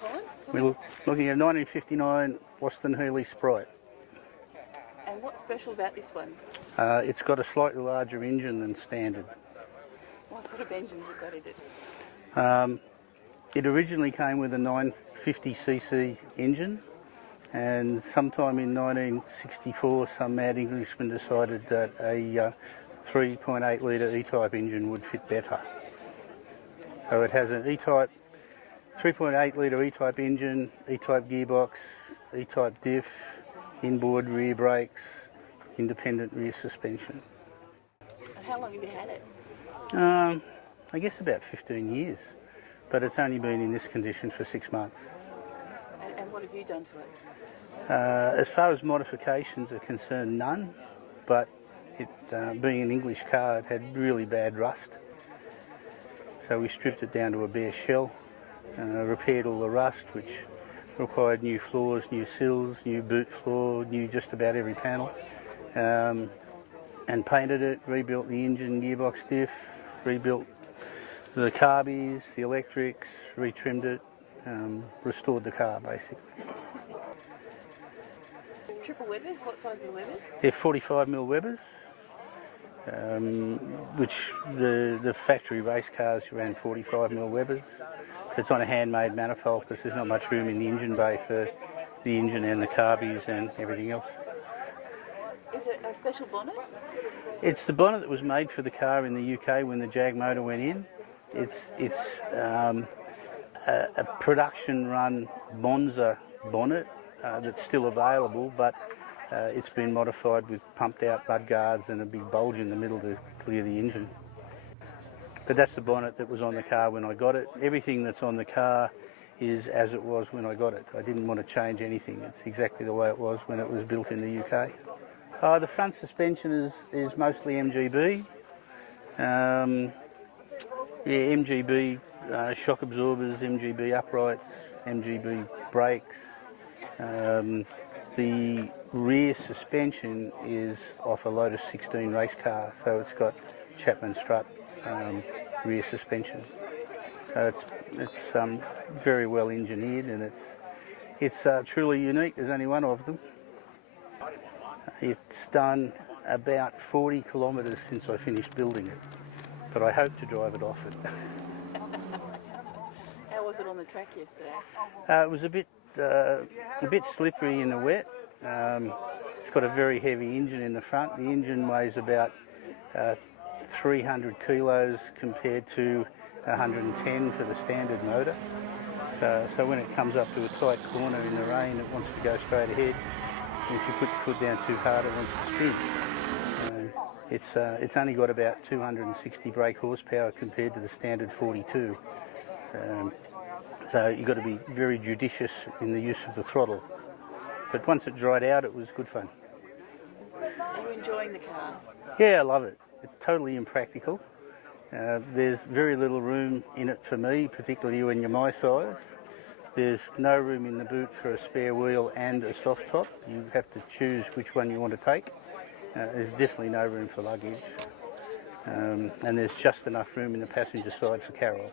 here, Colin? We're looking at 1959 Boston Healy Sprite. And what's special about this one? It's got a slightly larger engine than standard. What sort of engine's it got in it? It originally came with a 950cc engine, and sometime in 1964 some mad Englishman decided that a 3.8 litre E-type engine would fit better. So it has an E-type 3.8 litre E-type engine, E-type gearbox, E-type diff, inboard rear brakes, independent rear suspension. And how long have you had it? I guess about 15 years, but it's only been in this condition for 6 months. And what have you done to it? As far as modifications are concerned, none, but it, being an English car, it had really bad rust. So we stripped it down to a bare shell, repaired all the rust, which required new floors, new sills, new boot floor, new just about every panel, and painted it, rebuilt the engine, gearbox diff, rebuilt the carbies, the electrics, retrimmed it, restored the car basically. Triple Webers, what size are the Webers? They're 45mm Webers, which the factory race cars ran 45mm Webers. It's on a handmade manifold because there's not much room in the engine bay for the engine and the carbies and everything else. Is it a special bonnet? It's the bonnet that was made for the car in the UK when the Jag motor went in. It's a production run Bonza bonnet that's still available, but it's been modified with pumped out mud guards and a big bulge in the middle to clear the engine. But that's the bonnet that was on the car when I got it. Everything that's on the car is as it was when I got it. I didn't want to change anything. It's exactly the way it was when it was built in the UK. The front suspension is mostly MGB. MGB shock absorbers, MGB uprights, MGB brakes. The rear suspension is off a Lotus 16 race car, so it's got Chapman strut rear suspension. So it's very well engineered, and it's truly unique. There's only one of them. It's done about 40 kilometres since I finished building it, but I hope to drive it often. How was it on the track yesterday? It was a bit slippery in the wet. It's got a very heavy engine in the front. The engine weighs about 300 kilos compared to 110 for the standard motor. So when it comes up to a tight corner in the rain, it wants to go straight ahead. And if you put your foot down too hard, it wants to spin. It's only got about 260 brake horsepower compared to the standard 42. So you've got to be very judicious in the use of the throttle. But once it dried out, it was good fun. Are you enjoying the car? Yeah, I love it. It's totally impractical. There's very little room in it for me, particularly when you're my size. There's no room in the boot for a spare wheel and a soft top. You have to choose which one you want to take. There's definitely no room for luggage. And there's just enough room in the passenger side for Carol.